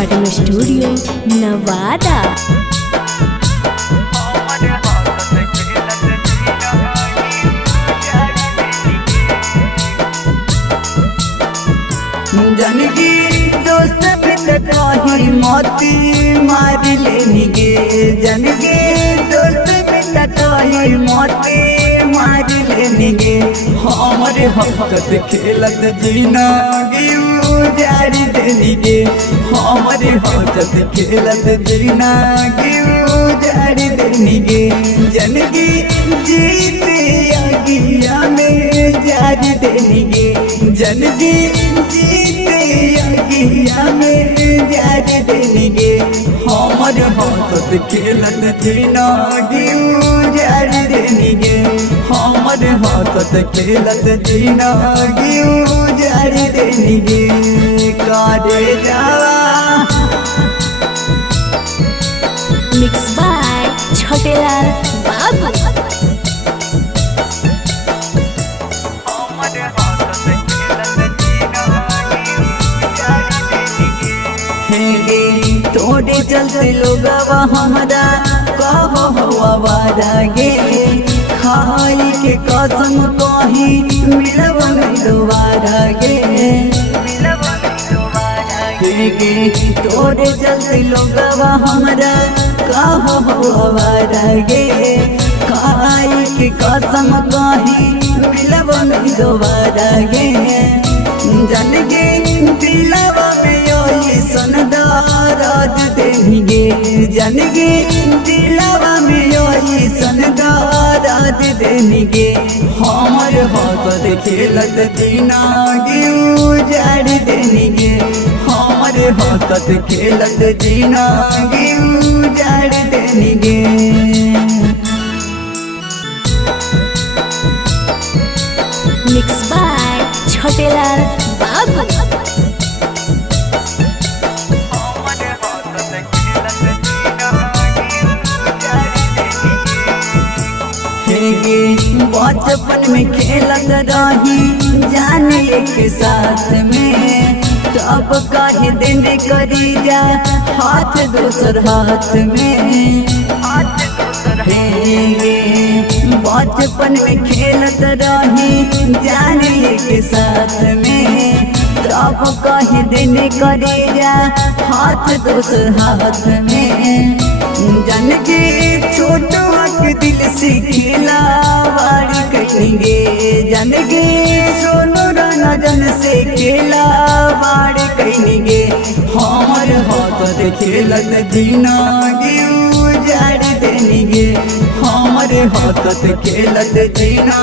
Recording studio Nawada. जनगी दोस्त कही मोती मार लेनी गे, जनगी दोस्त कही मोती मार लेनी गे। हमारे हकत खेलत जीना उजाड़ देनी गे, हमारे हकत खेलत जीना उजाड़ देनी गे। जनगी जीते आगिया में जार देनी गे, जनगी जीते आगिया में जार देनी गे। हमारे हकत खेलत जीना उजाड़ देनी गे, हमारे हकत खेलत जीना उजाड़ देनी गे। कारे जावा मिक्स बाय छोटेलाल बाबू। तोड़े चलते लोग हमारा कहो आवारा गे, खाई के कसम कही मिलब नहीं दोबारा गे। तोड़े चलते लोग हमारा कहो आवारा गे, खाई के कसम कही मिलब नहीं दोबारा गे। जनगे दिलवा में सन दाराज देंगे, जनगे दिलवा में सन दाराज देंगे। हमार हकत खेलत जीना उजाड़ देंगे, हमारे हकत खेलत जीना उजाड़ देंगे। मिक्स बाय छोटेलाल बाबू। बचपन में खेलत रही जान एक साथ में, तब काहे देने करी जा हाथ दूसर हाथ में। बचपन में खेलत रही जान एक साथ में, तब काहे देने करी जा हाथ दूसर हाथ में। जनके छोटो के दिल से खिलावाड़ करेंगे, जनके सोनो राना जन से खिलावाड़ करेंगे। हमारे हकत खेलत जीना उजाड़ देंगे, हमारे हकत खेलत जीना